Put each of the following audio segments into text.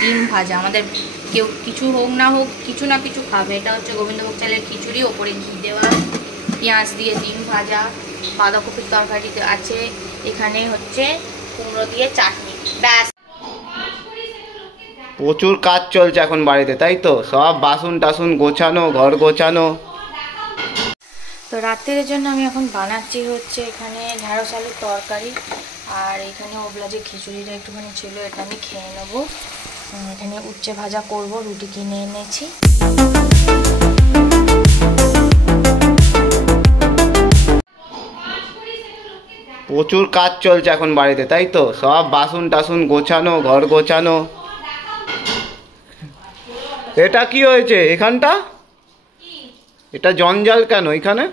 ডিম ভাজা। আমাদের কেউ কিছু হোক না হোক কিছু না কিছু খাবে। এটা হচ্ছে গোবিন্দভোগ চালের খিচুড়ি, ওপরে ঘি দেওয়া, পেঁয়াজ দিয়ে ডিম ভাজা, বাঁধাকপির তরকারি আছে, এখানে হচ্ছে কুমড়ো দিয়ে চাটনি, ব্যাস। প্রচুর কাজ চলছে এখন বাড়িতে, তাই তো? সব বাসন টাসন গোছানো, ঘর গোছানো। তো রাত্রের জন্য আমি এখন বানাচ্ছি হচ্ছে এখানে ঢ্যাঁড়স আলুর তরকারি, আর এখানে ওগুলা যে খিচুড়িটা একটুখানি ছিল এটা আমি খেয়ে নেবো। এখানে উচ্ছে ভাজা করব, রুটি কিনে এনেছি। প্রচুর কাজ চলছে এখন বাড়িতে, তাই তো? সব বাসন টাসন গোছানো, ঘর গোছানো। এটা কি হয়েছে এখানটা? এটা জঞ্জাল কেন এখানে?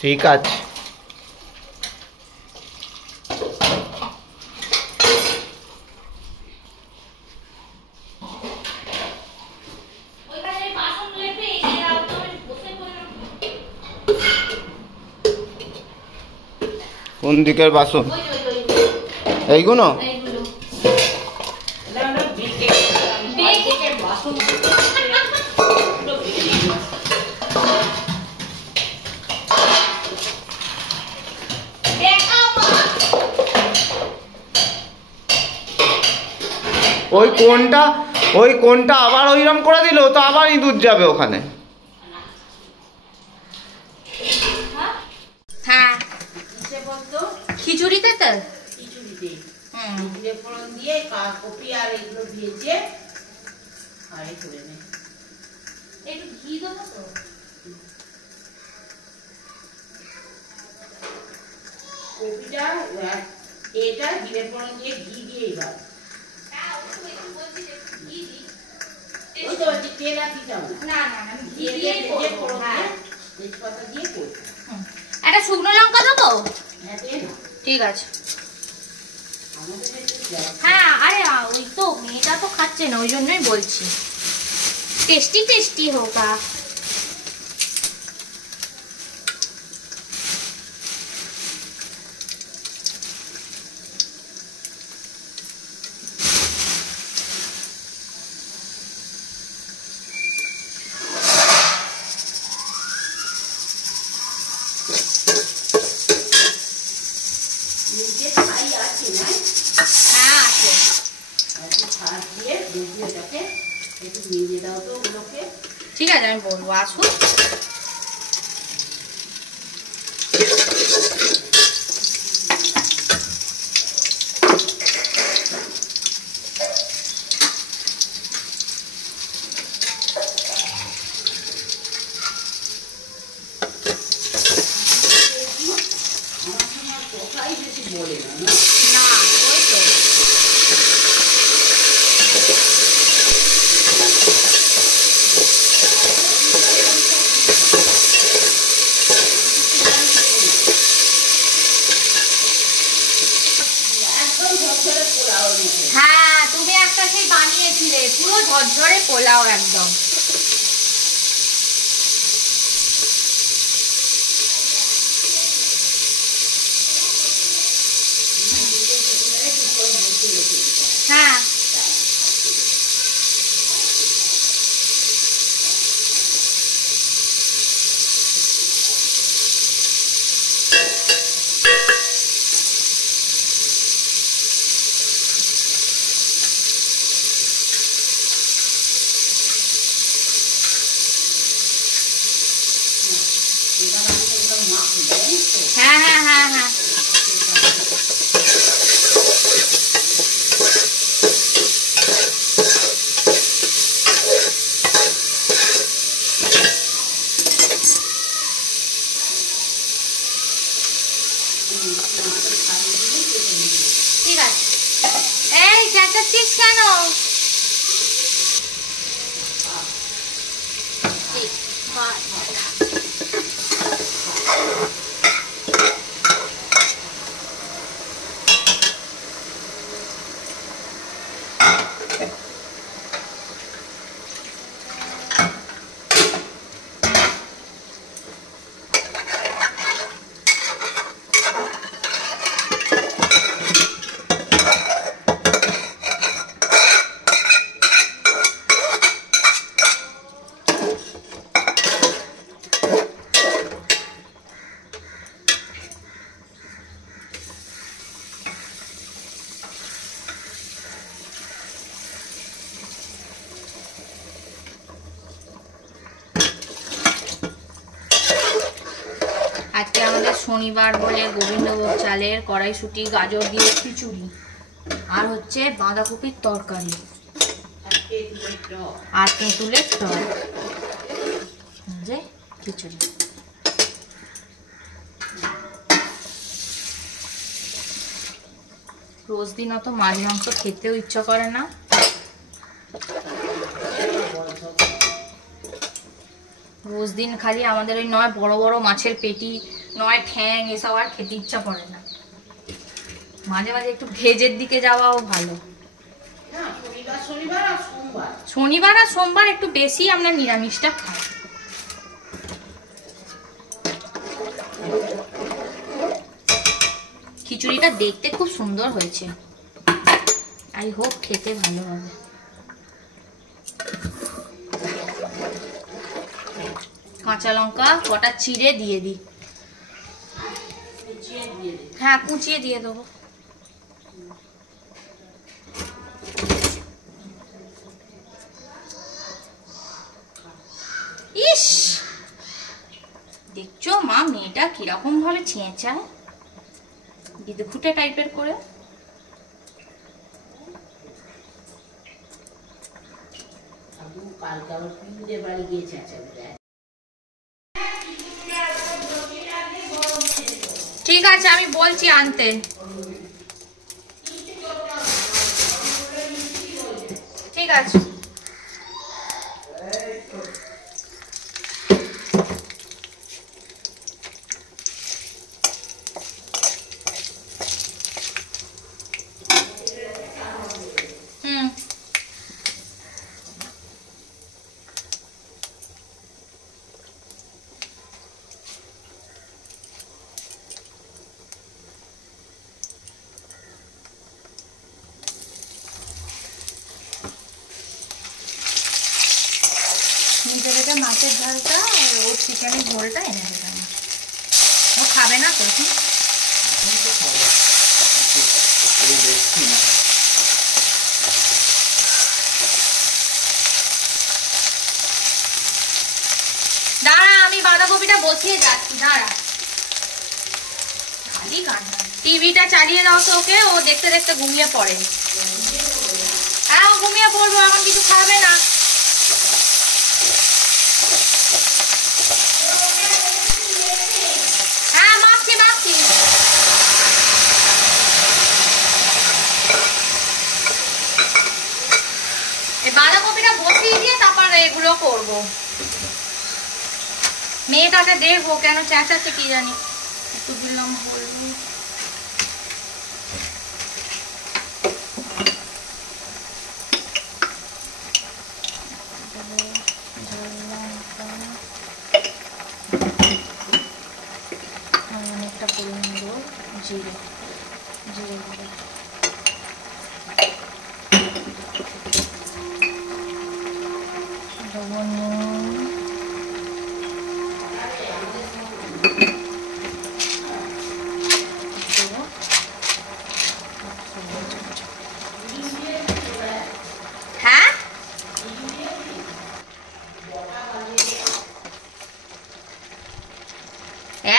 ঠিক আছে। কোন দিকের বাসন? এইগুলো? ওই কোনটা আবার ওইরকম করে দিল তো, আবার ইঁদুর যাবে ওখানে। হ্যাঁ খিচুড়িতে তো ফোড়ন দিয়ে কপি আর এগুলো দিয়েছে, আর করে নে একটু ঘি দেবো তো। কপিটা এটা জিরে ফোড়ন দিয়ে ঘি দিয়ে এবার তেল আর দিতাম না, তেজপাতা দিয়ে করবো। একটা শুকনো লঙ্কা দেবো? ঠিক আছে। হ্যাঁ আরে ওই তো মেয়েটা তো খাচ্ছে না, ওই জন্যই বলছি টেস্টি টেস্টি হোক। ঠিক আছে আমি বলবো আসুন। হ্যাঁ তুমি একটা সেই বানিয়েছিলে পুরো ঝরঝরে পোলাও একদম। হ্যাঁ হ্যাঁ হ্যাঁ হ্যাঁ হ্যাঁ ঠিক আছে। এই চেঁচাচ্ছিস কেন? আজকে আমাদের শনিবার বলে গোবিন্দভোগ চালের কড়াইশুঁটি গাজর দিয়ে খিচুড়ি আর হচ্ছে বাঁধাকপির তরকারি আর তেঁতুলের টক যে খিচুড়ি। রোজ দিন অত মাছ মাংস খেতেও ইচ্ছা করে না। রোজ দিন খালি আমাদের ওই নয় বড় বড় মাছের পেটি, নয় ঠ্যাং, এসব আর খেতে ইচ্ছা করে না। মাঝে মাঝে একটু ভেজের দিকে যাওয়াও ভালো। শনিবার আর সোমবার একটু বেশি আমরা নিরামিষটা খাই। খিচুড়িটা দেখতে খুব সুন্দর হয়েছে, আই হোপ খেতে ভালো হবে। কাঁচা লঙ্কা কটা চিড়ে দিয়ে দিই। হ্যাঁ, কুচিয়ে দিয়ে দেবো। ইস, দেখছো মা মেয়েটা কিরকম ভাবে ছেঁচায়, বিদঘুটে টাইপের করে। ঠিক আছে, আমি বলছি আনতে। ঠিক আছে। নিচে থেকে মাছের ঝালটা আর ওর চিকেনের ঝোলটা এনে দেবে। ও খাবে না তো এখন? দাঁড়া, আমি বাঁধাকপিটা বসিয়ে যাচ্ছি, দাঁড়া। খালি কান্না। টিভিটা চালিয়ে দাও তো ওকে, ও দেখতে দেখতে ঘুমিয়ে পড়ে। হ্যাঁ, ও ঘুমিয়ে পড়বো, এখন কিছু খাবে না। হ্যাঁ, মাখছি মাখছি। এই বাঁধাকপিটা বসিয়ে দিয়ে তারপর এগুলো করবো। মেয়েটাকে দেখবো কেন চেঁচাচ্ছে কি জানি। একটু দিলাম হলুদ, অনেকটা পরিমাণ দেবো জিরে, জিরে গুঁড়ো, দেবো নুন, হ্যাঁ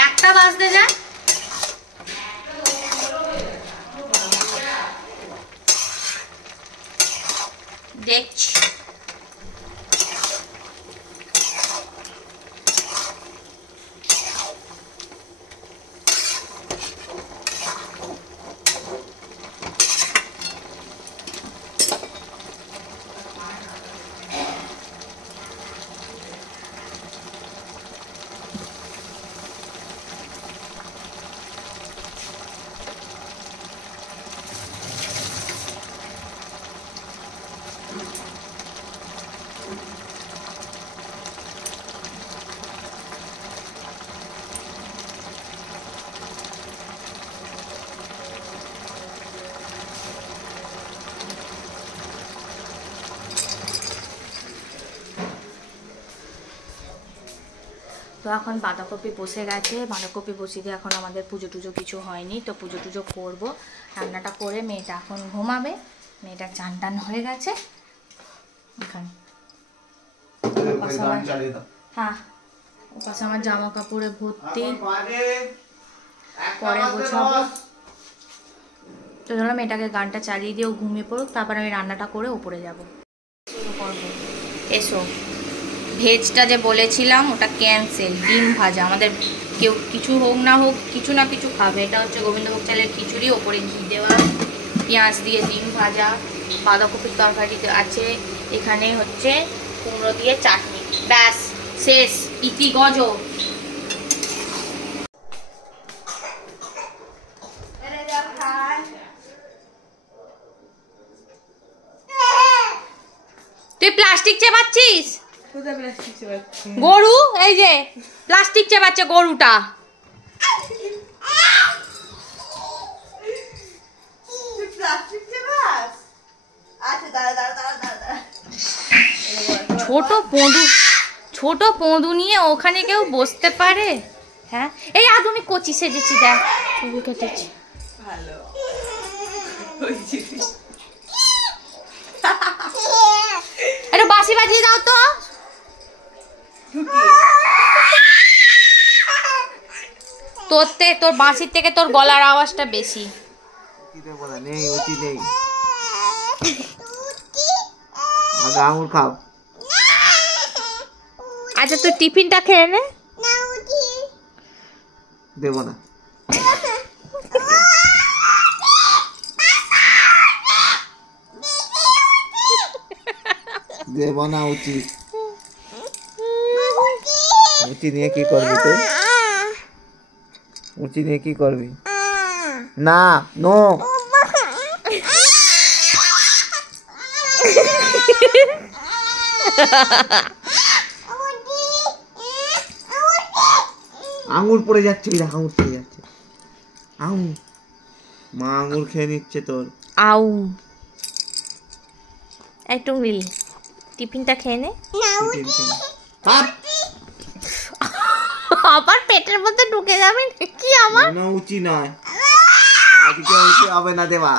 একটা বাজতে যায়। দেখছি তো এখন বাঁধাকপি বসে গেছে, বাঁধাকপি বসিয়ে দিয়ে এখন আমাদের পুজো টুজো কিছু হয়নি, তো পুজো টুজো করবো। রান্নাটা করে মেয়েটা এখন ঘুমাবে, মেয়েটা চান টান হয়ে গেছে এখানে। হ্যাঁ, ওপাশে আমার জামা কাপড়ে ভর্তি, পরে গোছাবো। তো ধরো মেয়েটাকে গানটা চালিয়ে দিয়ে ও ঘুমিয়ে পড়ুক, তারপর আমি রান্নাটা করে উপরে যাব, শুরু করবো। এসো, ভেজটা যে বলেছিলাম ওটা ক্যান্সেল, ডিম ভাজা। আমাদের কেউ কিছু হোক না হোক কিছু না কিছু খাবে। এটা হচ্ছে গোবিন্দভোগ চালের খিচুড়ি, ওপরে ঘি দেওয়া, পেঁয়াজ দিয়ে ডিম ভাজা, বাঁধাকপির তরকারি আছে, এখানে হচ্ছে কুমড়ো দিয়ে চাটনি, ব্যাস শেষ, ইতি গজ। তুই প্লাস্টিক চেবাচ্ছিস? গরু, এই যে প্লাস্টিক চেবাচ্ছে গরুটা। ছোট পঁদু নিয়ে ওখানে কেউ বসতে পারে? হ্যাঁ, এই আজ আমি কচি সেজেছি, দেখ চুল কেটেছি। একটু বাঁশি বাজিয়ে দাও তো। তোর বাঁশির থেকে তোর গলার আওয়াজটা বেশি। আঙুর খাও। আচ্ছা তুই টিফিনটা খেয়ে নে। দেবো না। দেবো না উচিত। উচি নিয়ে কি করবি তুই? উচি নিয়ে কি করবি? না, নো। আঙুর পড়ে যাচ্ছে, আঙুর পড়ে যাচ্ছে। আঙুর, মা আঙুর খেয়ে নিচ্ছে তোর। আউ, একটু মিল, টিফিনটা খেয়ে নে। আবার পেটের মধ্যে ঢুকে যাবে কি আমার? না উচি নয়, আজকে উচি হবে না দেবা।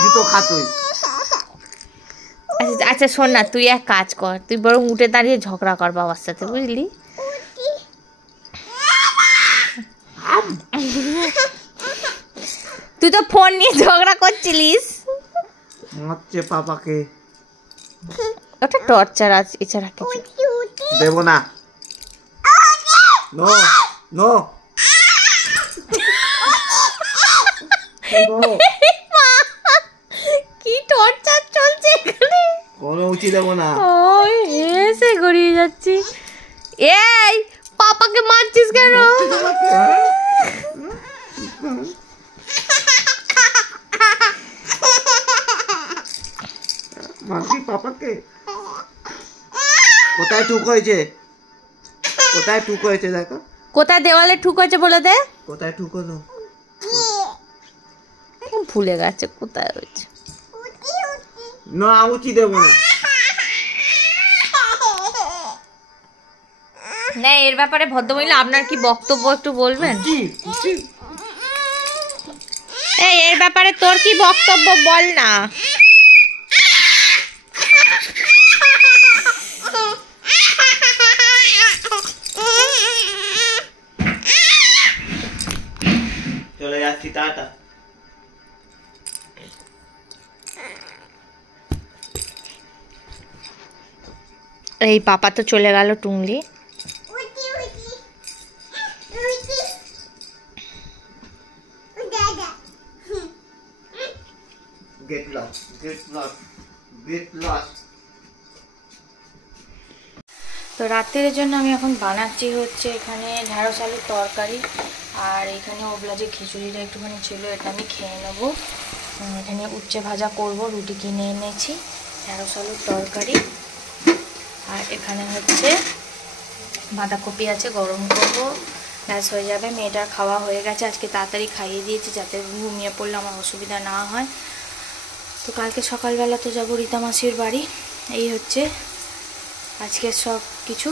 জুতো খা তুই। আচ্ছা শোন না, তুই এক কাজ কর, তুই বরং উঠে দাঁড়িয়ে ঝগড়া কর বাবার সাথে, বুঝলি? তুই তো ফোন নিয়ে ঝগড়া করছিলিস। মারছে পাপাকে। ওটা টর্চার আছে, এছাড়া কিছু দেবো না। No no. কি টর্চার চলছে এখানে? কোনো উচি দেবো না। ওই হেসে গড়িয়ে যাচ্ছি। এই পাপাকে মারছিস কেন? মারবি পাপাকে? কোথায় টুক হয়েছে? কোথায় টুক হয়েছে দেখো। কোথায় দেওয়ালে ঠুক হয়েছে বলে দে। কোথায় টুক হলো? ভুলে গেছে কোথায় হয়েছে। না উচি দেবো না। না, এর ব্যাপারে ভদ্রমহিলা আপনার কি বক্তব্য একটু বলবেন? এই এর ব্যাপারে তোর কি বক্তব্য বল না। চলে যাচ্ছি, টাটা। এই পাপা তো চলে গেল টুংলি। Get lost, get lost, get lost. তো রাত্রের জন্য আমি এখন বানাচ্ছি হচ্ছে এখানে ঢ্যাঁড়স আলুর তরকারি, আর এখানে ওগুলা যে খিচুড়িটা একটুখানি ছিল এটা আমি খেয়ে নেবো। এখানে উচ্ছে ভাজা করব, রুটি কিনে এনেছি, ঢ্যাঁড়স আলুর তরকারি, আর এখানে হচ্ছে বাঁধাকপি আছে, গরম করব, ব্যাস হয়ে যাবে। মেয়েটার খাওয়া হয়ে গেছে, আজকে তাড়াতাড়ি খাইয়ে দিয়েছি যাতে ঘুমিয়ে পড়লে আমার অসুবিধা না হয়। তো কালকে সকালবেলা তো যাবো রীতা মাসির বাড়ি। এই হচ্ছে আজকের সব কিছু।